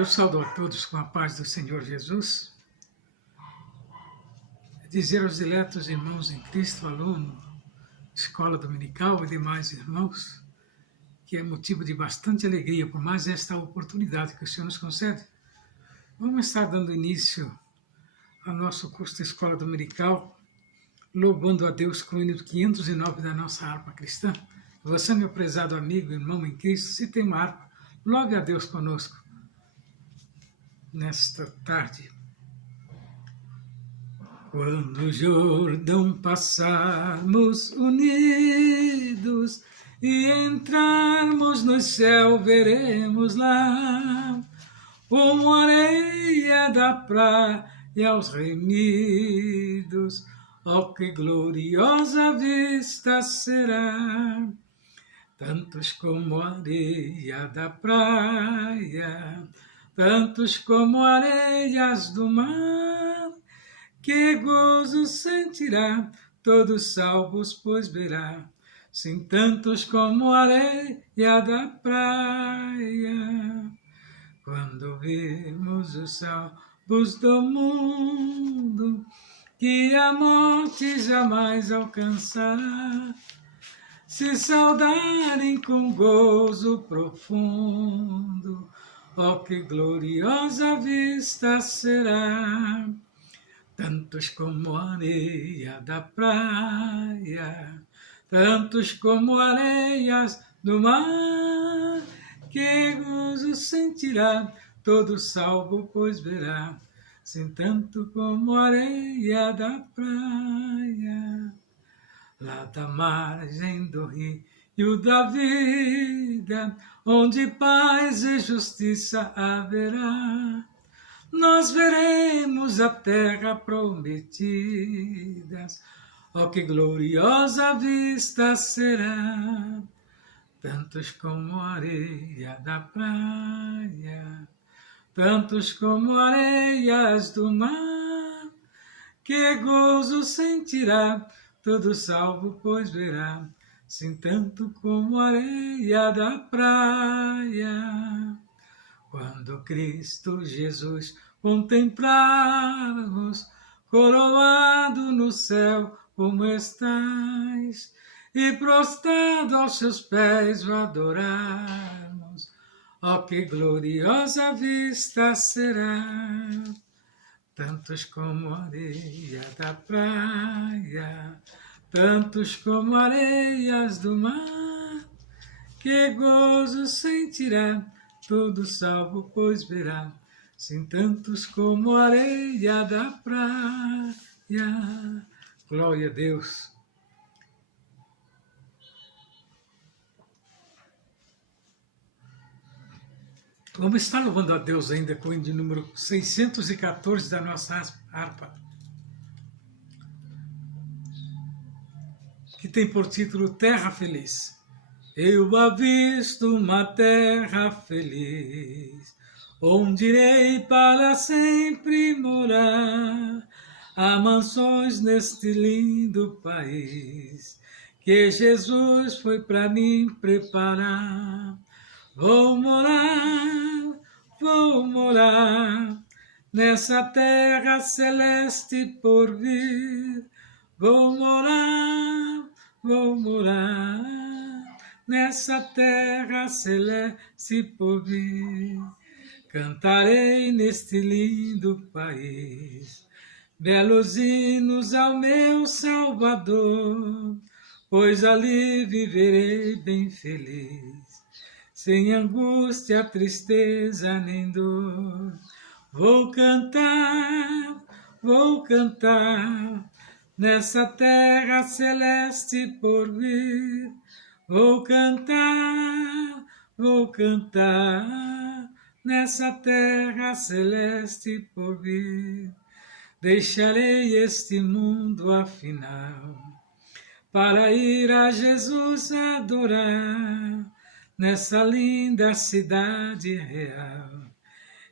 Eu saúdo a todos com a paz do Senhor Jesus. Dizer aos diletos irmãos em Cristo, aluno, escola dominical e demais irmãos, que é motivo de bastante alegria, por mais esta oportunidade que o Senhor nos concede. Vamos estar dando início ao nosso curso de escola dominical, louvando a Deus com o hino 509 da nossa harpa cristã. Você, meu prezado amigo, irmão em Cristo, se tem uma harpa, louve a Deus conosco nesta tarde. Quando o Jordão passarmos unidos e entrarmos no céu, veremos lá como areia da praia aos remidos. Oh, que gloriosa vista será! Tantos como areia da praia, tantos como areias do mar, que gozo sentirá, todos salvos pois verá, sim, tantos como areia da praia. Quando vimos os salvos do mundo, que a morte jamais alcançará, se saudarem com gozo profundo, oh, que gloriosa vista será! Tantos como areia da praia, tantos como areias do mar, que gozo sentirá, todo salvo pois verá, sim, tanto como areia da praia. Lá da margem do rio da vida, onde paz e justiça haverá, nós veremos a terra prometida. Oh, que gloriosa vista será! Tantos como areia da praia, tantos como areias do mar, que gozo sentirá, todo salvo pois verá, sim, tanto como areia da praia. Quando Cristo Jesus contemplarmos, coroado no céu como estás, e prostrado aos seus pés o adorarmos, oh, que gloriosa vista será! Tantos como areia da praia, tantos como areias do mar, que gozo sentirá, todo salvo pois verá, sim, tantos como areia da praia. Glória a Deus. Vamos estar louvando a Deus ainda com o hino de número 614 da nossa harpa, que tem por título Terra Feliz. Eu avisto uma terra feliz, onde irei para sempre morar. Há mansões neste lindo país, que Jesus foi para mim preparar. Vou morar, nessa terra celeste por vir. Vou morar, nessa terra celeste por vir. Cantarei neste lindo país belos hinos ao meu Salvador, pois ali viverei bem feliz, sem angústia, tristeza nem dor. Vou cantar, nessa terra celeste por vir. Vou cantar, nessa terra celeste por vir. Deixarei este mundo afinal, para ir a Jesus adorar, nessa linda cidade real.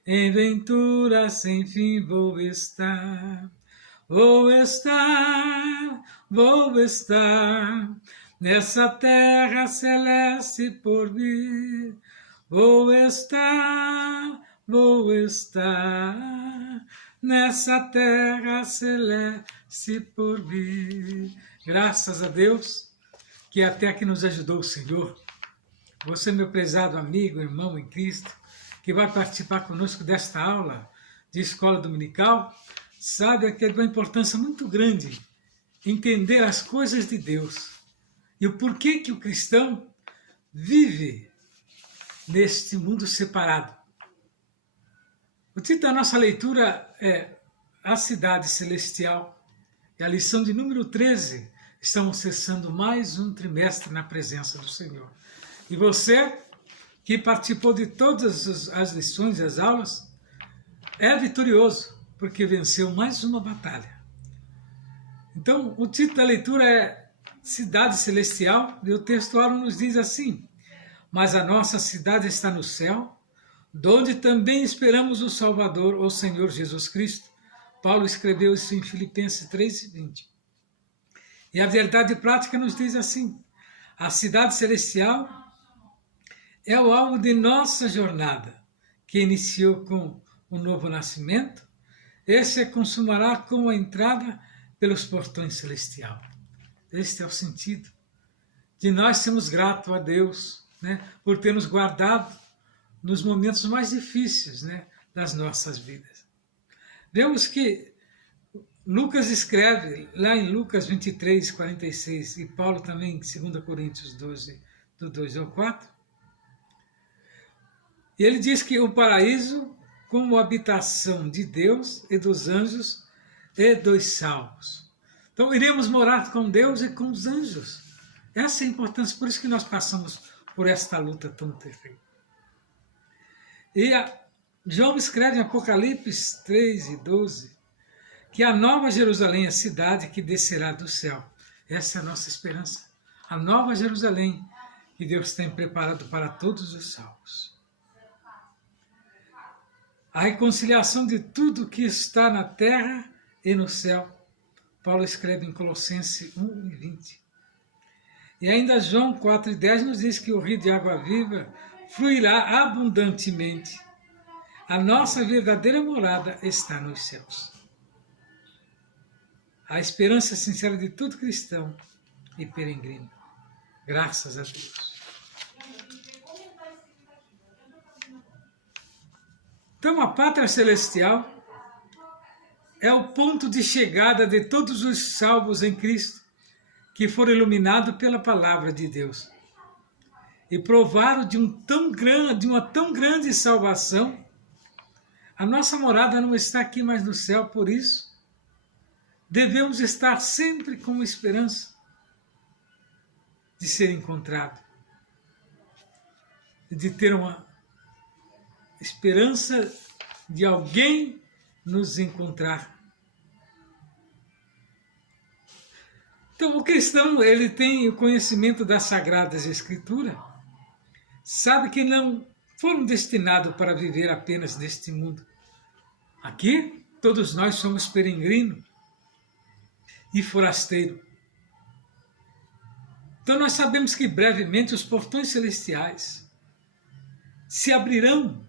Em ventura sem fim vou estar, nessa terra celeste por vir. Vou estar vou estar nessa terra celeste por vir. Graças a Deus que até aqui nos ajudou o Senhor. Você, meu prezado amigo, irmão em Cristo, que vai participar conosco desta aula de escola dominical, sabe que é de uma importância muito grande entender as coisas de Deus e o porquê que o cristão vive neste mundo separado. O título da nossa leitura é A Cidade Celestial. E a lição de número 13, estamos cessando mais um trimestre na presença do Senhor. E você, que participou de todas as lições e as aulas, é vitorioso, porque venceu mais uma batalha. Então, o título da leitura é Cidade Celestial, e o textuário nos diz assim: mas a nossa cidade está no céu, donde também esperamos o Salvador, o Senhor Jesus Cristo. Paulo escreveu isso em Filipenses 3:20. E a verdade prática nos diz assim: a cidade celestial é o alvo de nossa jornada, que iniciou com o novo nascimento, e se consumará com a entrada pelos portões celestiais. Este é o sentido de nós sermos gratos a Deus, né, por ter nos guardado nos momentos mais difíceis, né, das nossas vidas. Vemos que Lucas escreve lá em Lucas 23:46, e Paulo também em 2 Coríntios 12, do 2 ao 4, e ele diz que o paraíso como habitação de Deus e dos anjos e dos salvos. Então iremos morar com Deus e com os anjos. Essa é a importância, por isso que nós passamos por esta luta tão terrível. E João escreve em Apocalipse 3:12 que a nova Jerusalém é a cidade que descerá do céu. Essa é a nossa esperança. A nova Jerusalém que Deus tem preparado para todos os salvos. A reconciliação de tudo que está na terra e no céu. Paulo escreve em Colossenses 1:20. E ainda João 4:10 nos diz que o rio de água viva fluirá abundantemente. A nossa verdadeira morada está nos céus. A esperança sincera de todo cristão e peregrino. Graças a Deus. Então, a pátria celestial é o ponto de chegada de todos os salvos em Cristo, que foram iluminados pela palavra de Deus e provaram de uma tão grande salvação. A nossa morada não está aqui, mas no céu, por isso devemos estar sempre com esperança de ser encontrado, de ter uma esperança de alguém nos encontrar. Então, o cristão, ele tem o conhecimento das Sagradas Escrituras, sabe que não foram destinados para viver apenas neste mundo. Aqui, todos nós somos peregrinos e forasteiros. Então, nós sabemos que brevemente os portões celestiais se abrirão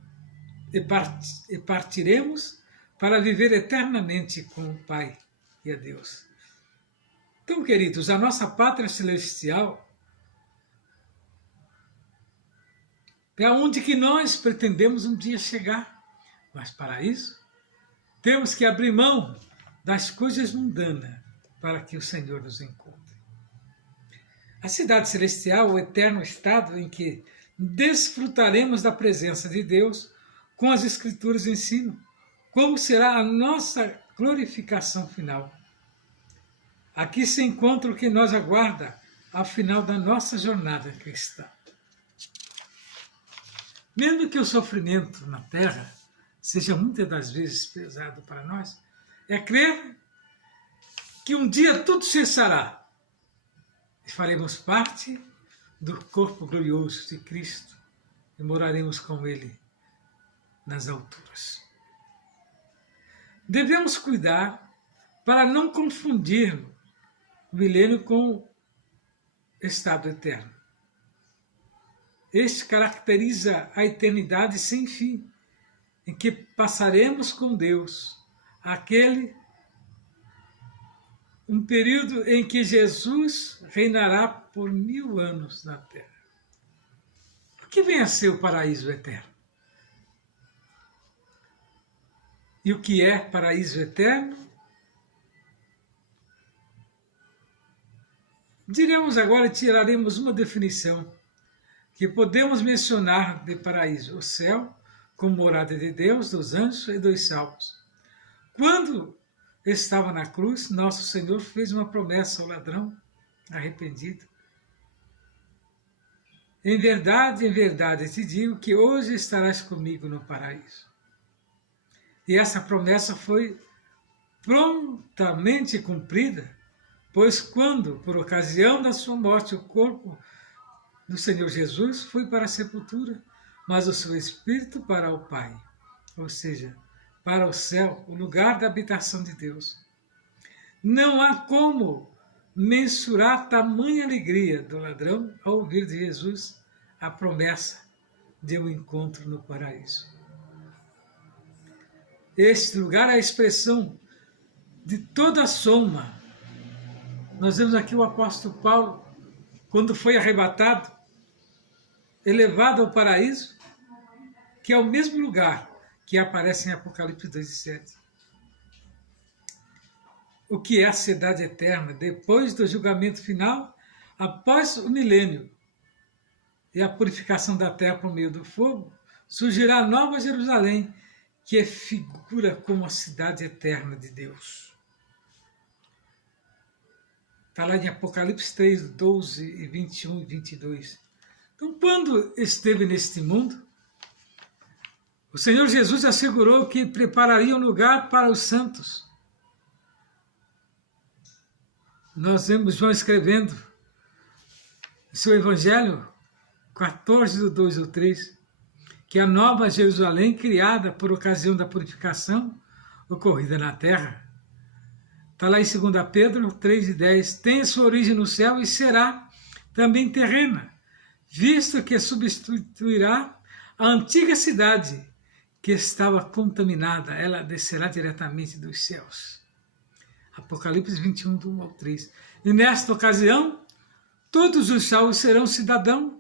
e partiremos para viver eternamente com o Pai e a Deus. Então, queridos, a nossa pátria celestial é aonde que nós pretendemos um dia chegar. Mas para isso, temos que abrir mão das coisas mundanas para que o Senhor nos encontre. A cidade celestial, o eterno estado em que desfrutaremos da presença de Deus, com as Escrituras ensinam como será a nossa glorificação final. Aqui se encontra o que nos aguarda ao final da nossa jornada cristã. Mesmo que o sofrimento na terra seja muitas das vezes pesado para nós, é crer que um dia tudo cessará e faremos parte do corpo glorioso de Cristo e moraremos com Ele nas alturas. Devemos cuidar para não confundir o milênio com o estado eterno. Este caracteriza a eternidade sem fim em que passaremos com Deus, um período em que Jesus reinará por 1000 anos na terra. O que vem a ser o paraíso eterno? E o que é paraíso eterno? Diremos agora e tiraremos uma definição que podemos mencionar de paraíso: o céu como morada de Deus, dos anjos e dos salvos. Quando estava na cruz, nosso Senhor fez uma promessa ao ladrão arrependido. Em verdade te digo que hoje estarás comigo no paraíso. E essa promessa foi prontamente cumprida, pois quando, por ocasião da sua morte, o corpo do Senhor Jesus foi para a sepultura, mas o seu espírito para o Pai, ou seja, para o céu, o lugar da habitação de Deus. Não há como mensurar tamanha alegria do ladrão ao ouvir de Jesus a promessa de um encontro no paraíso. Este lugar é a expressão de toda a soma. Nós vemos aqui o apóstolo Paulo, quando foi arrebatado, elevado ao paraíso, que é o mesmo lugar que aparece em Apocalipse 2:7. O que é a cidade eterna? Depois do julgamento final, após o milênio e a purificação da terra por meio do fogo, surgirá a nova Jerusalém, que figura como a cidade eterna de Deus. Está lá em Apocalipse 3, 12, 21 e 22. Então, quando esteve neste mundo, o Senhor Jesus assegurou que prepararia um lugar para os santos. Nós vemos João escrevendo em seu Evangelho 14, do 2 ao 3, que a nova Jerusalém, criada por ocasião da purificação ocorrida na terra, está lá em 2 Pedro 3:10, tem sua origem no céu e será também terrena, visto que substituirá a antiga cidade que estava contaminada, ela descerá diretamente dos céus. Apocalipse 21, do 1 ao 3. E nesta ocasião, todos os salvos serão cidadãos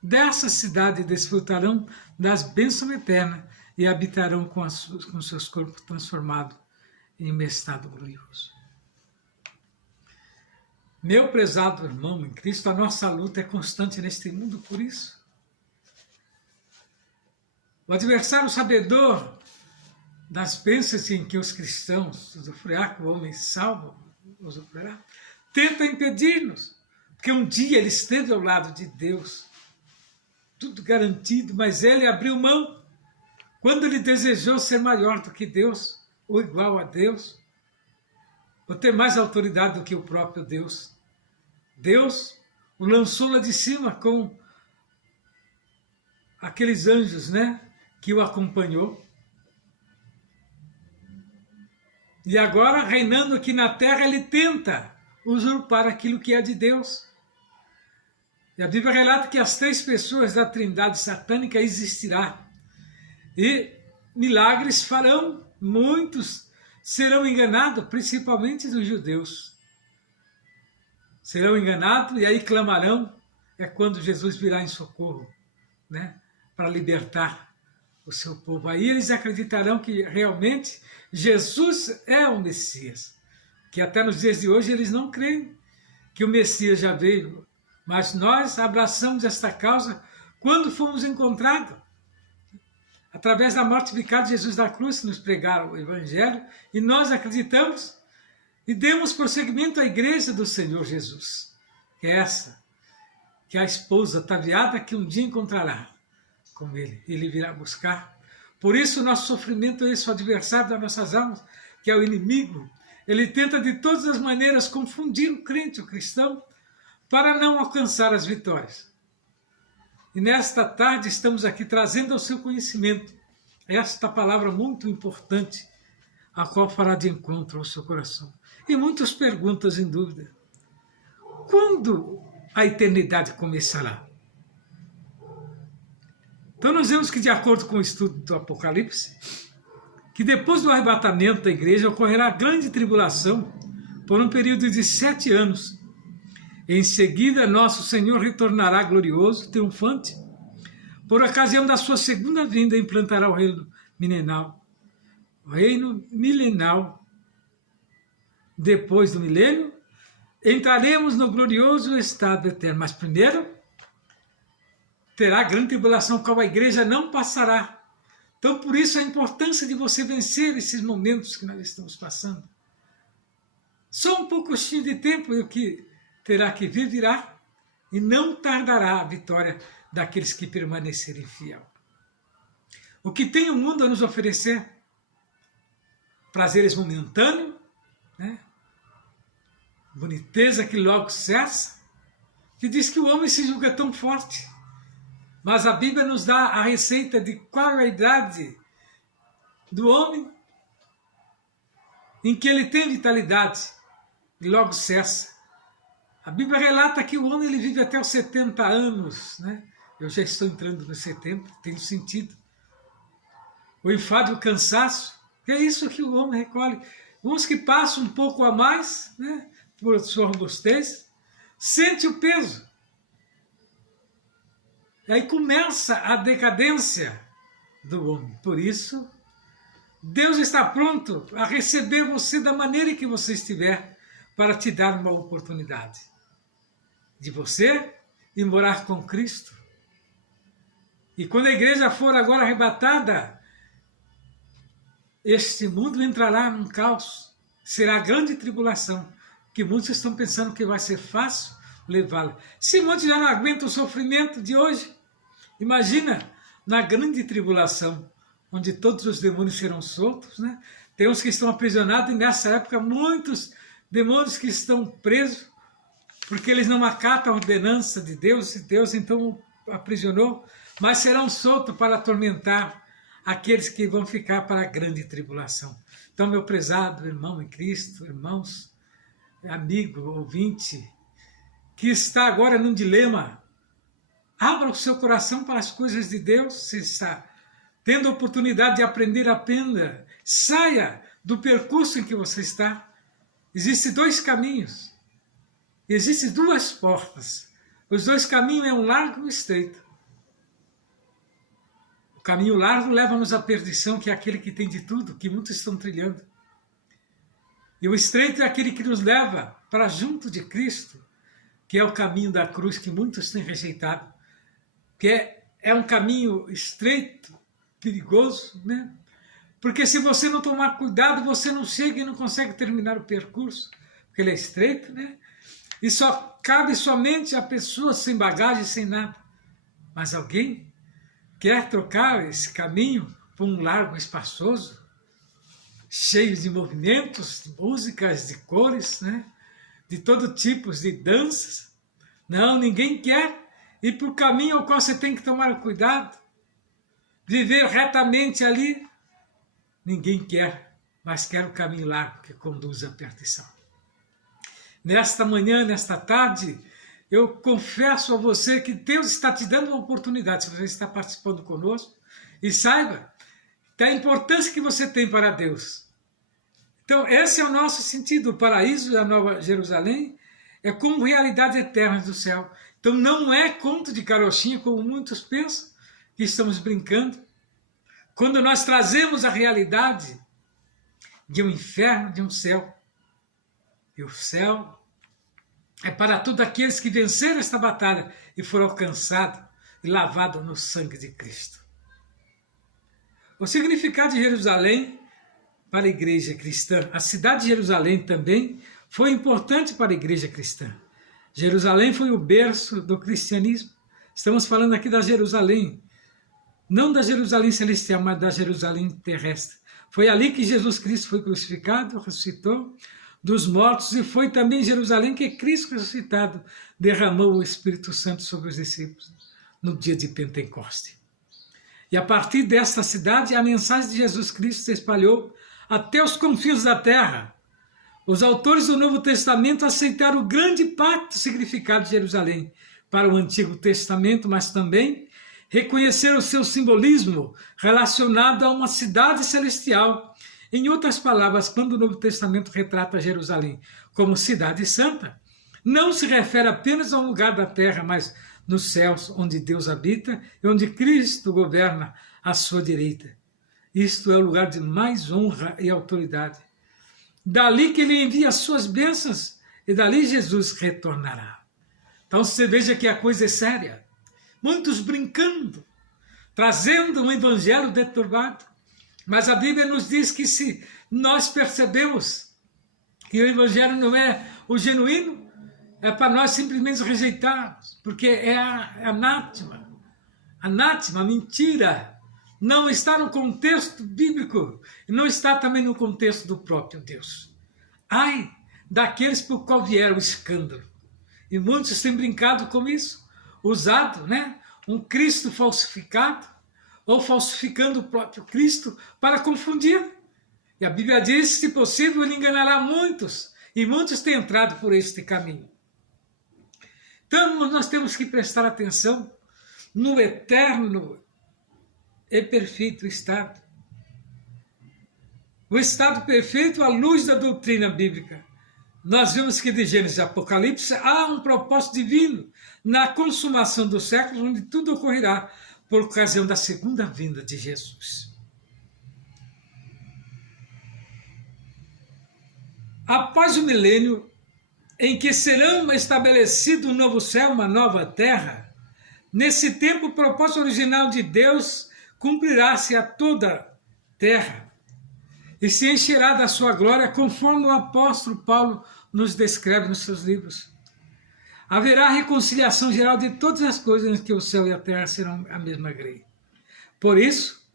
dessa cidade e desfrutarão das bênçãos eternas e habitarão com seus corpos transformados em estado glorioso. Meu prezado irmão em Cristo, a nossa luta é constante neste mundo por isso. O adversário sabedor das bênçãos em que os cristãos usufruirá, que o homem salvo usufruirá, tenta impedir-nos, porque um dia ele esteve ao lado de Deus, tudo garantido, mas ele abriu mão quando ele desejou ser maior do que Deus, ou igual a Deus, ou ter mais autoridade do que o próprio Deus. Deus o lançou lá de cima com aqueles anjos, que o acompanhou. E agora, reinando aqui na terra, ele tenta usurpar aquilo que é de Deus. E a Bíblia relata que as 3 pessoas da trindade satânica existirá. E milagres farão, muitos serão enganados, principalmente dos judeus. Serão enganados e aí clamarão, é quando Jesus virá em socorro, para libertar o seu povo. Aí eles acreditarão que realmente Jesus é o Messias, que até nos dias de hoje eles não creem que o Messias já veio, mas nós abraçamos esta causa quando fomos encontrados. Através da morte vicária de Jesus da cruz, nos pregaram o Evangelho, e nós acreditamos e demos prosseguimento à igreja do Senhor Jesus, que é essa, que é a esposa ataviada que um dia encontrará com ele. Ele virá buscar. Por isso o nosso sofrimento é esse, o adversário das nossas almas, que é o inimigo. Ele tenta de todas as maneiras confundir o crente, o cristão, para não alcançar as vitórias. E nesta tarde estamos aqui trazendo ao seu conhecimento esta palavra muito importante, a qual fará de encontro ao seu coração. E muitas perguntas em dúvida. Quando a eternidade começará? Então nós vemos que, de acordo com o estudo do Apocalipse, que depois do arrebatamento da igreja ocorrerá grande tribulação por um período de 7 anos. Em seguida, nosso Senhor retornará glorioso, triunfante, por ocasião da sua segunda vinda, implantará o reino milenal. O reino milenal. Depois do milênio, entraremos no glorioso estado eterno. Mas primeiro, terá grande tribulação, qual a igreja não passará. Então, por isso, a importância de você vencer esses momentos que nós estamos passando. Só um pouquinho de tempo e o que terá que vir virá, e não tardará a vitória daqueles que permanecerem fiel. O que tem o mundo a nos oferecer? Prazeres momentâneos, né? Boniteza que logo cessa, que diz que o homem se julga tão forte. Mas a Bíblia nos dá a receita de qual é a idade do homem em que ele tem vitalidade e logo cessa. A Bíblia relata que o homem ele vive até os 70 anos, né? Eu já estou entrando nos 70, tenho sentido. O enfado e o cansaço, que é isso que o homem recolhe. Uns que passam um pouco a mais, né? Por sua robustez, sente o peso. E aí começa a decadência do homem. Por isso, Deus está pronto a receber você da maneira que você estiver para te dar uma oportunidade de você ir morar com Cristo. E quando a igreja for agora arrebatada, este mundo entrará num caos. Será grande tribulação, que muitos estão pensando que vai ser fácil levá-la. Se muitos já não aguentam o sofrimento de hoje, imagina na grande tribulação, onde todos os demônios serão soltos, né? Tem uns que estão aprisionados e nessa época muitos demônios que estão presos, porque eles não acatam a ordenança de Deus, e Deus então aprisionou, mas serão soltos para atormentar aqueles que vão ficar para a grande tribulação. Então, meu prezado irmão em Cristo, irmãos, amigo, ouvinte, que está agora num dilema, abra o seu coração para as coisas de Deus. Se está tendo a oportunidade de aprender, aprenda. Saia do percurso em que você está. Existem 2 caminhos. Existem 2 portas. Os 2 caminhos é um largo e um estreito. O caminho largo leva-nos à perdição, que é aquele que tem de tudo, que muitos estão trilhando. E o estreito é aquele que nos leva para junto de Cristo, que é o caminho da cruz que muitos têm rejeitado, que é um caminho estreito, perigoso, né? Porque se você não tomar cuidado, você não chega e não consegue terminar o percurso, porque ele é estreito, né? E só cabe somente a pessoa sem bagagem, sem nada. Mas alguém quer trocar esse caminho por um largo, espaçoso, cheio de movimentos, de músicas, de cores, né? De todo tipo de danças. Não, ninguém quer ir para o caminho ao qual você tem que tomar cuidado, viver retamente ali. Ninguém quer, mas quer o caminho largo que conduz à perdição. Nesta manhã, nesta tarde, eu confesso a você que Deus está te dando uma oportunidade, se você está participando conosco, e saiba da importância que você tem para Deus. Então, esse é o nosso sentido. O paraíso da Nova Jerusalém é como realidade eterna do céu. Então, não é conto de carochinha, como muitos pensam, que estamos brincando. Quando nós trazemos a realidade de um inferno, de um céu. E o céu é para todos aqueles que venceram esta batalha e foram alcançados e lavados no sangue de Cristo. O significado de Jerusalém para a igreja cristã. A cidade de Jerusalém também foi importante para a igreja cristã. Jerusalém foi o berço do cristianismo. Estamos falando aqui da Jerusalém, não da Jerusalém celestial, mas da Jerusalém terrestre. Foi ali que Jesus Cristo foi crucificado, ressuscitou dos mortos, e foi também em Jerusalém que Cristo ressuscitado derramou o Espírito Santo sobre os discípulos no dia de Pentecoste. E a partir desta cidade, a mensagem de Jesus Cristo se espalhou até os confins da terra. Os autores do Novo Testamento aceitaram o grande pacto significado de Jerusalém para o Antigo Testamento, mas também reconhecer o seu simbolismo relacionado a uma cidade celestial. Em outras palavras, quando o Novo Testamento retrata Jerusalém como cidade santa, não se refere apenas a um lugar da terra, mas nos céus, onde Deus habita e onde Cristo governa à sua direita. Isto é o lugar de mais honra e autoridade. Dali que ele envia as suas bênçãos e dali Jesus retornará. Então você veja que a coisa é séria. Muitos brincando, trazendo um evangelho deturbado. Mas a Bíblia nos diz que se nós percebemos que o evangelho não é o genuíno, é para nós simplesmente rejeitarmos, porque é anátema, mentira, não está no contexto bíblico, e não está também no contexto do próprio Deus. Ai daqueles por qual vier o escândalo. E muitos têm brincado com isso, usado, um Cristo falsificado, ou falsificando o próprio Cristo para confundir. E a Bíblia diz, se possível, ele enganará muitos, e muitos têm entrado por este caminho. Então, nós temos que prestar atenção no eterno e perfeito estado. O estado perfeito à luz da doutrina bíblica. Nós vemos que de Gênesis e Apocalipse há um propósito divino na consumação dos séculos, onde tudo ocorrerá por ocasião da segunda vinda de Jesus. Após o milênio, em que serão estabelecido um novo céu, uma nova terra, nesse tempo o propósito original de Deus cumprirá-se a toda terra e se encherá da sua glória, conforme o apóstolo Paulo nos descreve nos seus livros. Haverá reconciliação geral de todas as coisas, em que o céu e a terra serão a mesma grei. Por isso,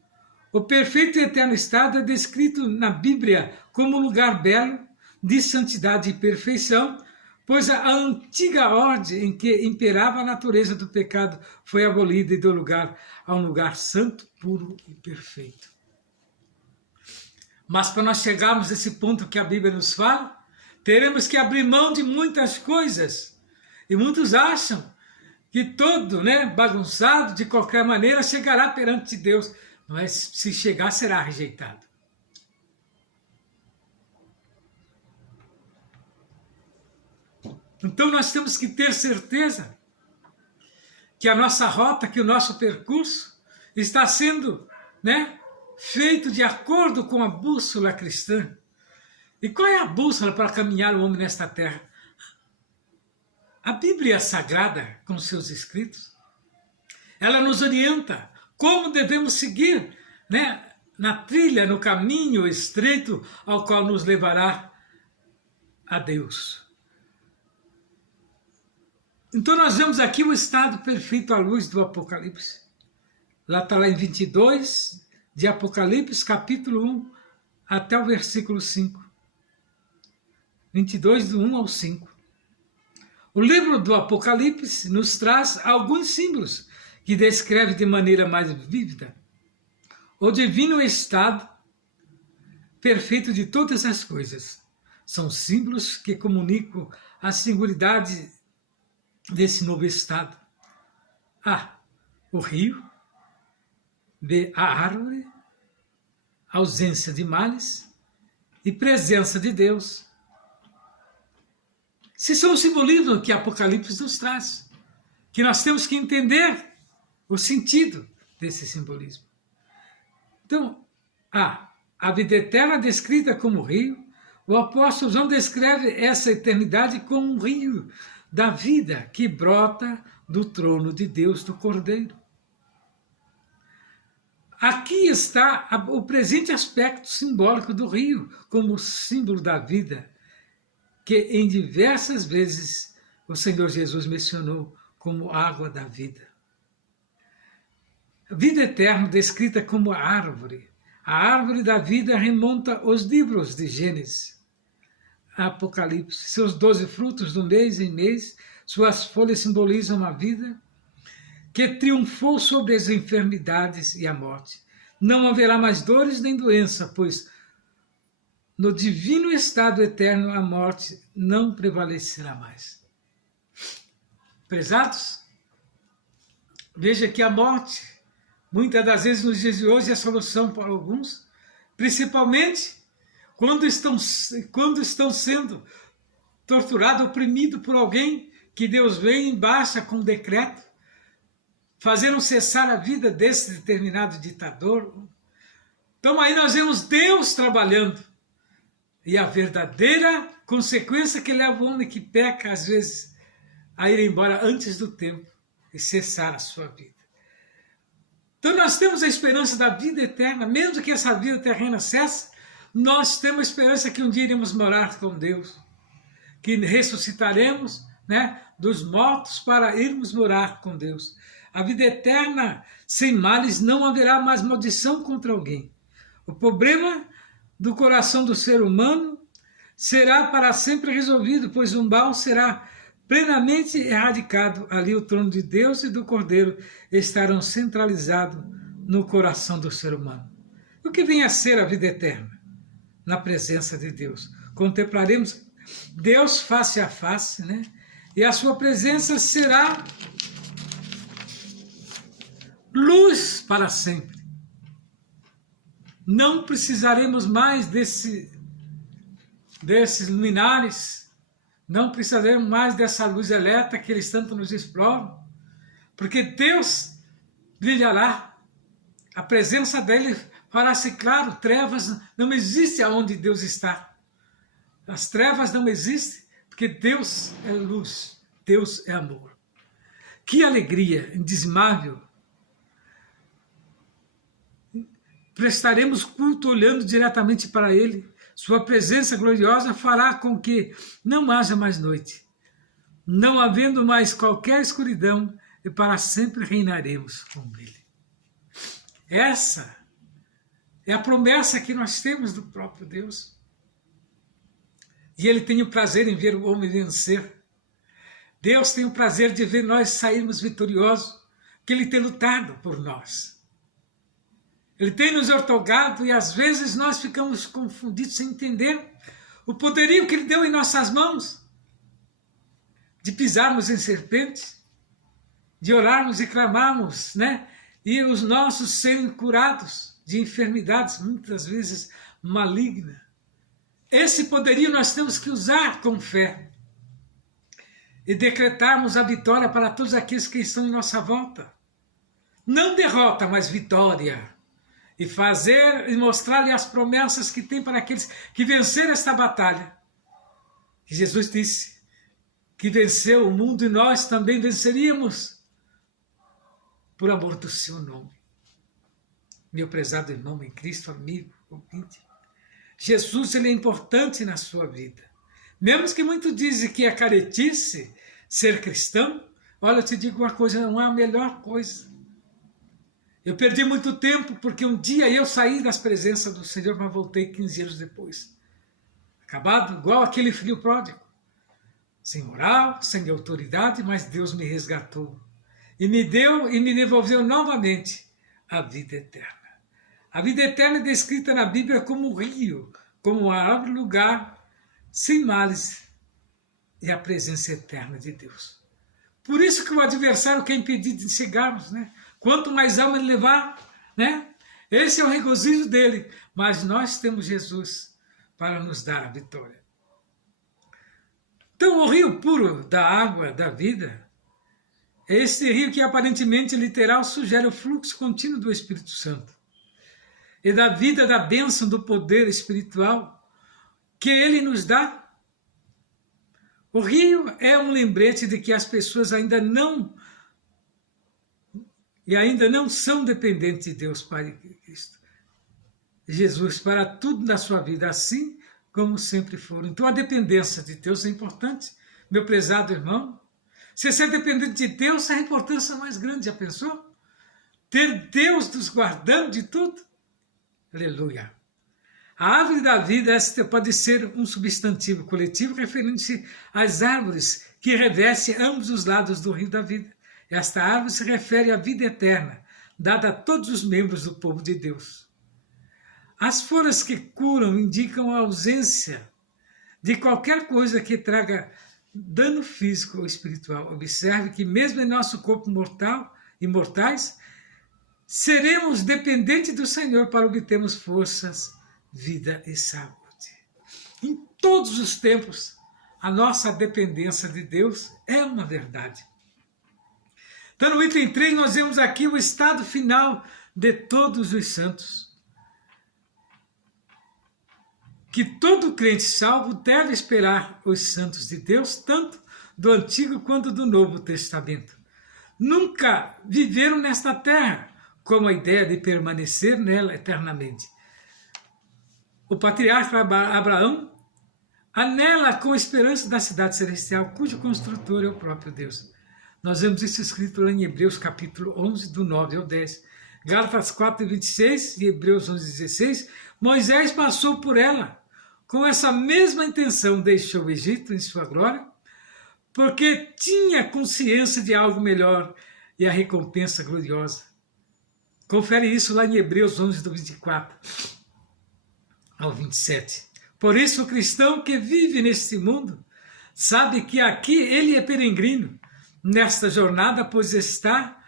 o perfeito e eterno estado é descrito na Bíblia como um lugar belo, de santidade e perfeição, pois a antiga ordem em que imperava a natureza do pecado foi abolida e deu lugar a um lugar santo, puro e perfeito. Mas para nós chegarmos a esse ponto que a Bíblia nos fala, teremos que abrir mão de muitas coisas. E muitos acham que todo, bagunçado, de qualquer maneira, chegará perante Deus. Mas se chegar, será rejeitado. Então nós temos que ter certeza que a nossa rota, que o nosso percurso está sendo, feito de acordo com a bússola cristã. E qual é a bússola para caminhar o homem nesta terra? A Bíblia Sagrada, com seus escritos, ela nos orienta como devemos seguir, na trilha, no caminho estreito ao qual nos levará a Deus. Então nós vemos aqui o estado perfeito à luz do Apocalipse. Lá está lá em 22 de Apocalipse, capítulo 1, até o versículo 5. 22 do 1 ao 5. O livro do Apocalipse nos traz alguns símbolos que descreve de maneira mais vívida o divino estado perfeito de todas as coisas. São símbolos que comunicam a singularidade desse novo estado. A, o rio. B, a árvore. Ausência de males e presença de Deus. Se são os simbolismos que Apocalipse nos traz, que nós temos que entender o sentido desse simbolismo. Então, a vida eterna descrita como rio, o apóstolo João descreve essa eternidade como um rio da vida que brota do trono de Deus, do Cordeiro. Aqui está o presente aspecto simbólico do rio, como símbolo da vida, que em diversas vezes o Senhor Jesus mencionou como água da vida. A vida eterna descrita como árvore. A árvore da vida remonta aos livros de Gênesis, Apocalipse. Seus 12 frutos do mês em mês, suas folhas simbolizam a vida que triunfou sobre as enfermidades e a morte. Não haverá mais dores nem doença, pois no divino estado eterno a morte não prevalecerá mais. Prezados, Veja que a morte, muitas das vezes nos dias de hoje, é a solução para alguns, principalmente quando estão sendo torturados, oprimidos por alguém que Deus vem e baixa com decreto, fazendo cessar a vida desse determinado ditador. Então aí nós vemos Deus trabalhando. E a verdadeira consequência que leva o homem que peca, às vezes, a ir embora antes do tempo e cessar a sua vida. Então nós temos a esperança da vida eterna, mesmo que essa vida terrena cesse, nós temos a esperança que um dia iremos morar com Deus, que ressuscitaremos, né, dos mortos para irmos morar com Deus. A vida eterna, sem males, não haverá mais maldição contra alguém. O problema do coração do ser humano será para sempre resolvido, pois o mal será plenamente erradicado. Ali o trono de Deus e do Cordeiro estarão centralizados no coração do ser humano. O que vem a ser a vida eterna? Na presença de Deus. Contemplaremos Deus face a face, né? E a sua presença será luz para sempre. Não precisaremos mais desses luminares, não precisaremos mais dessa luz elétrica que eles tanto nos exploram, porque Deus brilhará, a presença dele fará-se claro, trevas não existem aonde Deus está. As trevas não existem, porque Deus é luz, Deus é amor. Que alegria indizimável! Prestaremos culto olhando diretamente para Ele. Sua presença gloriosa fará com que não haja mais noite, não havendo mais qualquer escuridão, e para sempre reinaremos com Ele. Essa é a promessa que nós temos do próprio Deus. E Ele tem o prazer em ver o homem vencer. Deus tem o prazer de ver nós sairmos vitoriosos, que Ele tem lutado por nós. Ele tem nos otorgado e às vezes nós ficamos confundidos sem entender o poderio que Ele deu em nossas mãos, de pisarmos em serpentes, de orarmos e clamarmos, né? E os nossos serem curados de enfermidades, muitas vezes malignas. Esse poderio nós temos que usar com fé e decretarmos a vitória para todos aqueles que estão em nossa volta. Não derrota, mas vitória. E fazer e mostrar-lhe as promessas que tem para aqueles que venceram esta batalha. E Jesus disse que venceu o mundo e nós também venceríamos por amor do seu nome. Meu prezado irmão em Cristo, amigo, ouvinte, Jesus ele é importante na sua vida. Mesmo que muitos dizem que é caretice ser cristão, olha, eu te digo uma coisa, não é a melhor coisa. Eu perdi muito tempo porque um dia eu saí das presenças do Senhor, mas voltei 15 anos depois. Acabado, igual aquele filho pródigo. Sem moral, sem autoridade, mas Deus me resgatou. E me deu e me devolveu novamente a vida eterna. A vida eterna é descrita na Bíblia como um rio, como um árvore lugar, sem males, e a presença eterna de Deus. Por isso que o adversário quer impedir de chegarmos, né? Quanto mais alma ele levar, né? Esse é o regozijo dele. Mas nós temos Jesus para nos dar a vitória. Então, o rio puro da água da vida é esse rio que aparentemente literal sugere o fluxo contínuo do Espírito Santo e da vida, da bênção, do poder espiritual que ele nos dá. O rio é um lembrete de que as pessoas ainda não são dependentes de Deus, Pai de Cristo. Jesus para tudo na sua vida, assim como sempre foram. Então a dependência de Deus é importante, meu prezado irmão. Se você é dependente de Deus, é a importância mais grande, já pensou? Ter Deus nos guardando de tudo? Aleluia. A árvore da vida esta pode ser um substantivo coletivo referindo-se às árvores que revestem ambos os lados do rio da vida. Esta árvore se refere à vida eterna, dada a todos os membros do povo de Deus. As folhas que curam indicam a ausência de qualquer coisa que traga dano físico ou espiritual. Observe que mesmo em nosso corpo mortal imortais, seremos dependentes do Senhor para obtermos forças, vida e saúde. Em todos os tempos, a nossa dependência de Deus é uma verdade. Então, no item 3, nós vemos aqui o estado final de todos os santos, que todo crente salvo deve esperar os santos de Deus, tanto do Antigo quanto do Novo Testamento. Nunca viveram nesta terra com a ideia de permanecer nela eternamente. O patriarca Abraão anela com a esperança da cidade celestial, cujo construtor é o próprio Deus. Nós vemos isso escrito lá em Hebreus capítulo 11, do 9 ao 10. Gálatas 4, 26 e Hebreus 11, 16. Moisés passou por ela. Com essa mesma intenção deixou o Egito em sua glória, porque tinha consciência de algo melhor e a recompensa gloriosa. Confere isso lá em Hebreus 11, do 24 ao 27. Por isso o cristão que vive neste mundo sabe que aqui ele é peregrino nesta jornada, pois está,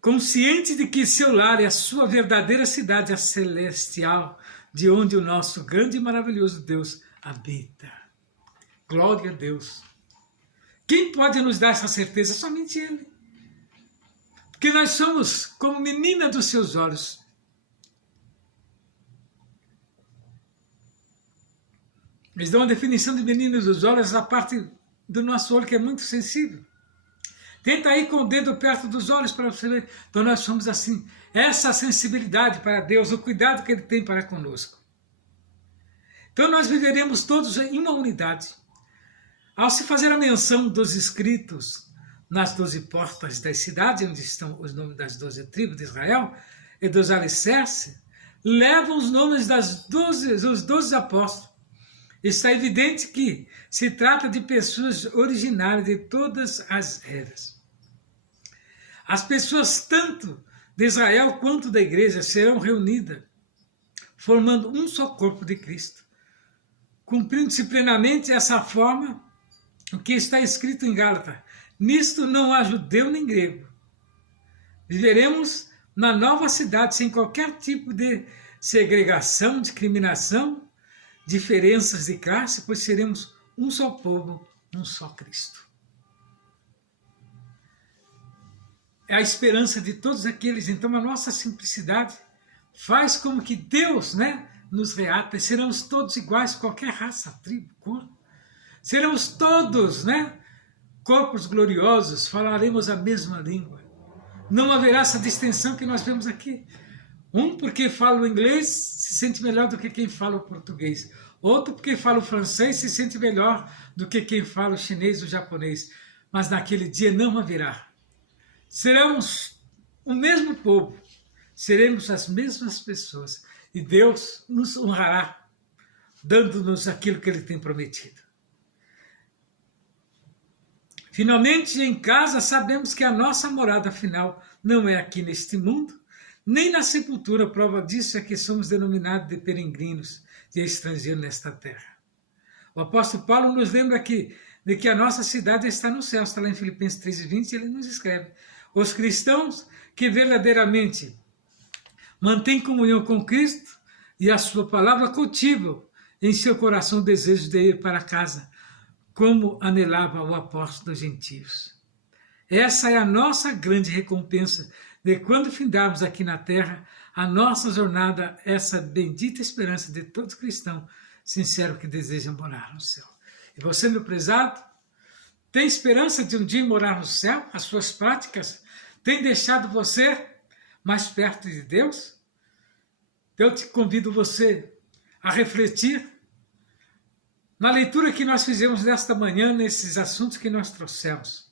consciente de que seu lar é a sua verdadeira cidade, a celestial, de onde o nosso grande e maravilhoso Deus habita. Glória a Deus. Quem pode nos dar essa certeza? Somente Ele. Porque nós somos como menina dos seus olhos. Eles dão uma definição de menina dos olhos, a parte do nosso olho que é muito sensível. Tenta ir com o dedo perto dos olhos para você ver. Então nós somos assim. Essa sensibilidade para Deus, o cuidado que Ele tem para conosco. Então nós viveremos todos em uma unidade. Ao se fazer a menção dos escritos nas 12 portas das cidades, onde estão os nomes das 12 tribos de Israel, e dos alicerces, levam os nomes dos 12 apóstolos. Está evidente que se trata de pessoas originárias de todas as eras. As pessoas tanto de Israel quanto da igreja serão reunidas, formando um só corpo de Cristo, cumprindo-se plenamente essa forma, o que está escrito em Gálatas: nisto não há judeu nem grego. Viveremos na nova cidade sem qualquer tipo de segregação, discriminação, diferenças de classe, pois seremos um só povo, um só Cristo. É a esperança de todos aqueles. Então a nossa simplicidade faz como que Deus, nos reata, e seremos todos iguais, qualquer raça, tribo, cor. Seremos todos, corpos gloriosos, falaremos a mesma língua. Não haverá essa distinção que nós vemos aqui. Um porque fala o inglês se sente melhor do que quem fala o português. Outro porque fala o francês se sente melhor do que quem fala o chinês ou o japonês. Mas naquele dia não haverá. Seremos o mesmo povo, seremos as mesmas pessoas. E Deus nos honrará, dando-nos aquilo que Ele tem prometido. Finalmente, em casa, sabemos que a nossa morada final não é aqui neste mundo, nem na sepultura. Prova disso é que somos denominados de peregrinos, de estrangeiros nesta terra. O apóstolo Paulo nos lembra de que a nossa cidade está no céu. Está lá em Filipenses 3:20, ele nos escreve: os cristãos que verdadeiramente mantêm comunhão com Cristo e a sua palavra cultivam em seu coração o desejo de ir para casa, como anelava o apóstolo dos gentios. Essa é a nossa grande recompensa de quando findarmos aqui na terra a nossa jornada, essa bendita esperança de todo cristão sincero que deseja morar no céu. E você, meu prezado, tem esperança de um dia morar no céu? As suas práticas têm deixado você mais perto de Deus? Eu te convido você a refletir na leitura que nós fizemos nesta manhã, nesses assuntos que nós trouxemos.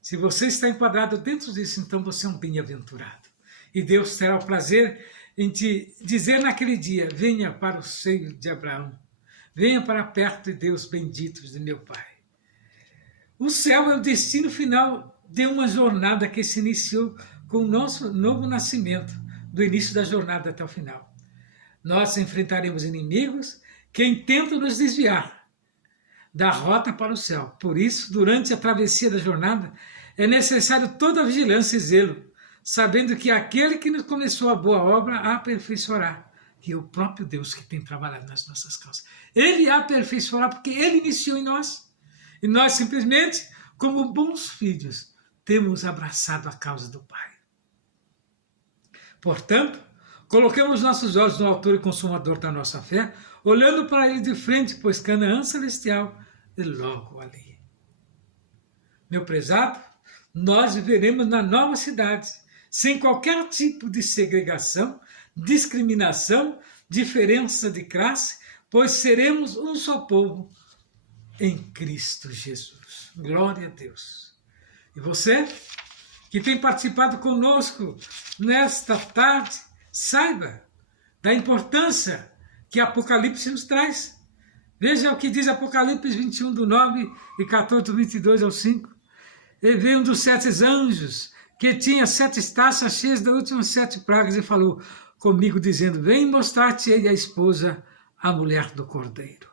Se você está enquadrado dentro disso, então você é um bem-aventurado. E Deus terá o prazer em te dizer naquele dia: venha para o seio de Abraão, venha para perto de Deus, benditos de meu Pai. O céu é o destino final de uma jornada que se iniciou com o nosso novo nascimento, do início da jornada até o final. Nós enfrentaremos inimigos que intentam nos desviar da rota para o céu. Por isso, durante a travessia da jornada, é necessário toda vigilância e zelo, sabendo que aquele que nos começou a boa obra a aperfeiçoará, que é o próprio Deus que tem trabalhado nas nossas causas. Ele a aperfeiçoará porque ele iniciou em nós. E nós simplesmente, como bons filhos, temos abraçado a causa do Pai. Portanto, coloquemos nossos olhos no autor e consumador da nossa fé, olhando para ele de frente, pois Canaã celestial é logo ali. Meu prezado, nós viveremos na nova cidade, sem qualquer tipo de segregação, discriminação, diferença de classe, pois seremos um só povo em Cristo Jesus. Glória a Deus. E você, que tem participado conosco nesta tarde, saiba da importância que Apocalipse nos traz. Veja o que diz Apocalipse 21, do 9 e 14, do 22 ao 5. E veio um dos 7 anjos, que tinha 7 taças cheias das últimas 7 pragas, e falou comigo, dizendo: vem mostrar-te-ei a esposa, a mulher do Cordeiro.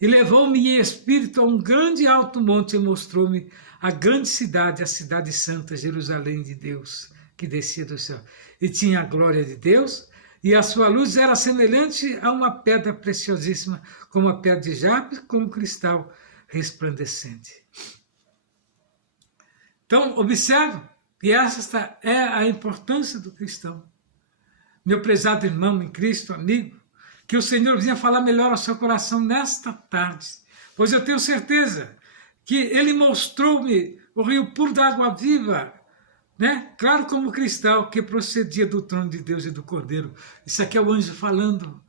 E levou-me em espírito a um grande alto monte, e mostrou-me a grande cidade, a cidade santa, Jerusalém de Deus, que descia do céu. E tinha a glória de Deus, e a sua luz era semelhante a uma pedra preciosíssima, como a pedra de jaspe, como cristal resplandecente. Então, observe que esta é a importância do cristão. Meu prezado irmão em Cristo, amigo, que o Senhor venha falar melhor ao seu coração nesta tarde, pois eu tenho certeza que Ele mostrou-me o rio puro da água viva, né? Claro como cristal, que procedia do trono de Deus e do Cordeiro. Isso aqui é o anjo falando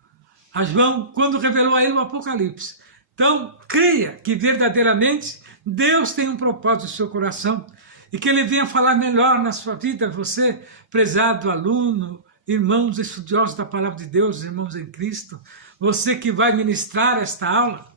a João, quando revelou a ele o Apocalipse. Então, creia que verdadeiramente Deus tem um propósito no seu coração, e que Ele venha falar melhor na sua vida, você, prezado aluno, irmãos estudiosos da Palavra de Deus, irmãos em Cristo, você que vai ministrar esta aula,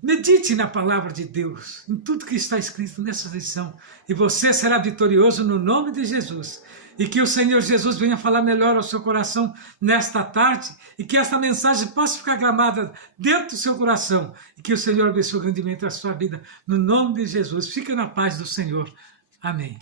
medite na Palavra de Deus, em tudo que está escrito nessa lição, e você será vitorioso no nome de Jesus. E que o Senhor Jesus venha falar melhor ao seu coração nesta tarde, e que esta mensagem possa ficar gravada dentro do seu coração, e que o Senhor abençoe grandemente a sua vida, no nome de Jesus. Fica na paz do Senhor. Amém.